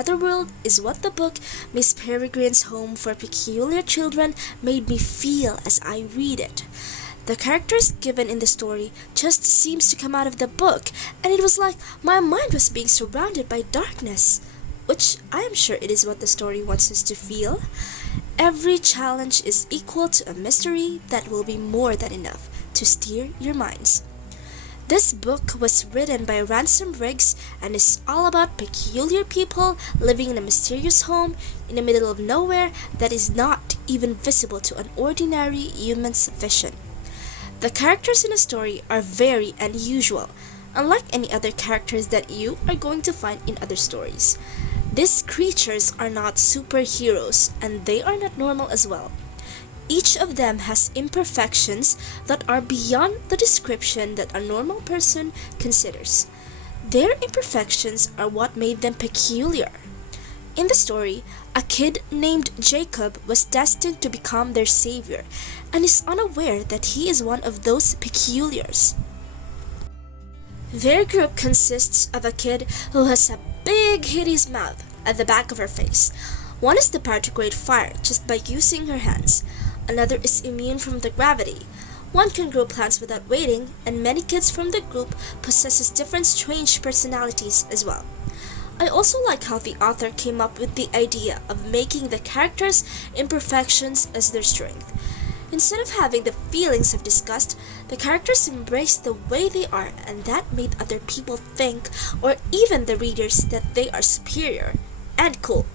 another world is what the book Miss Peregrine's Home for Peculiar Children made me feel as I read it. The characters given in the story just seems to come out of the book, and it was like my mind was being surrounded by darkness, which I am sure it is what the story wants us to feel. Every challenge is equal to a mystery that will be more than enough to steer your minds. This book was written by Ransom Riggs and is all about peculiar people living in a mysterious home in the middle of nowhere that is not even visible to an ordinary human's vision. The characters in the story are very unusual, unlike any other characters that you are going to find in other stories. These creatures are not superheroes, and they are not normal as well. Each of them has imperfections that are beyond the description that a normal person considers. Their imperfections are what made them peculiar. In the story, a kid named Jacob was destined to become their savior and is unaware that he is one of those peculiars. Their group consists of a kid who has a big hideous mouth at the back of her face. One is the power to create fire just by using her hands. Another is immune from the gravity. One can grow plants without waiting, and many kids from the group possesses different strange personalities as well. I also like how the author came up with the idea of making the characters' imperfections as their strength. Instead of having the feelings of disgust, the characters embraced the way they are, and that made other people think, or even the readers, that they are superior and cool.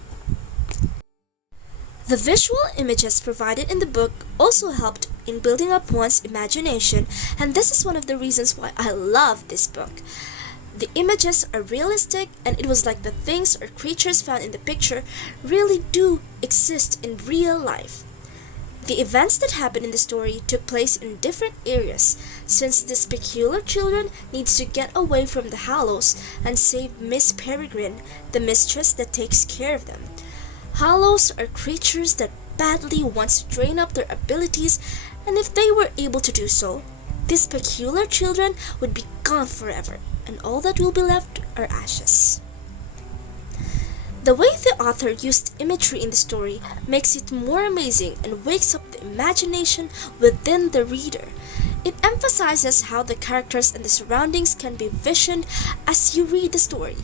The visual images provided in the book also helped in building up one's imagination, and this is one of the reasons why I love this book. The images are realistic, and it was like the things or creatures found in the picture really do exist in real life. The events that happen in the story took place in different areas, since these peculiar children needs to get away from the Hallows and save Miss Peregrine, the mistress that takes care of them. Hallows are creatures that badly wants to drain up their abilities, and if they were able to do so, these peculiar children would be gone forever, and all that will be left are ashes. The way the author used imagery in the story makes it more amazing and wakes up the imagination within the reader. It emphasizes how the characters and the surroundings can be visioned as you read the story.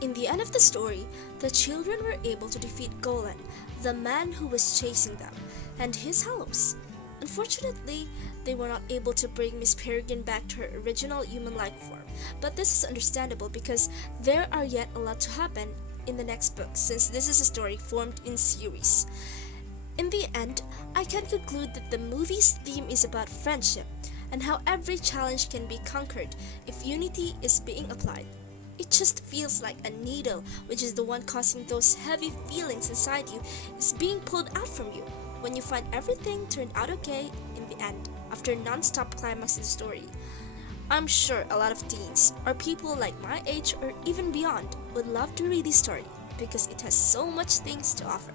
In the end of the story, the children were able to defeat Golan, the man who was chasing them, and his Hallows. Unfortunately, they were not able to bring Miss Peregrine back to her original human-like form, but this is understandable because there are yet a lot to happen in the next book, since this is a story formed in series. In the end, I can conclude that the movie's theme is about friendship and how every challenge can be conquered if unity is being applied. It just feels like a needle, which is the one causing those heavy feelings inside you, is being pulled out from you when you find everything turned out okay in the end after a non-stop climax in the story. I'm sure a lot of teens or people like my age or even beyond would love to read this story because it has so much things to offer.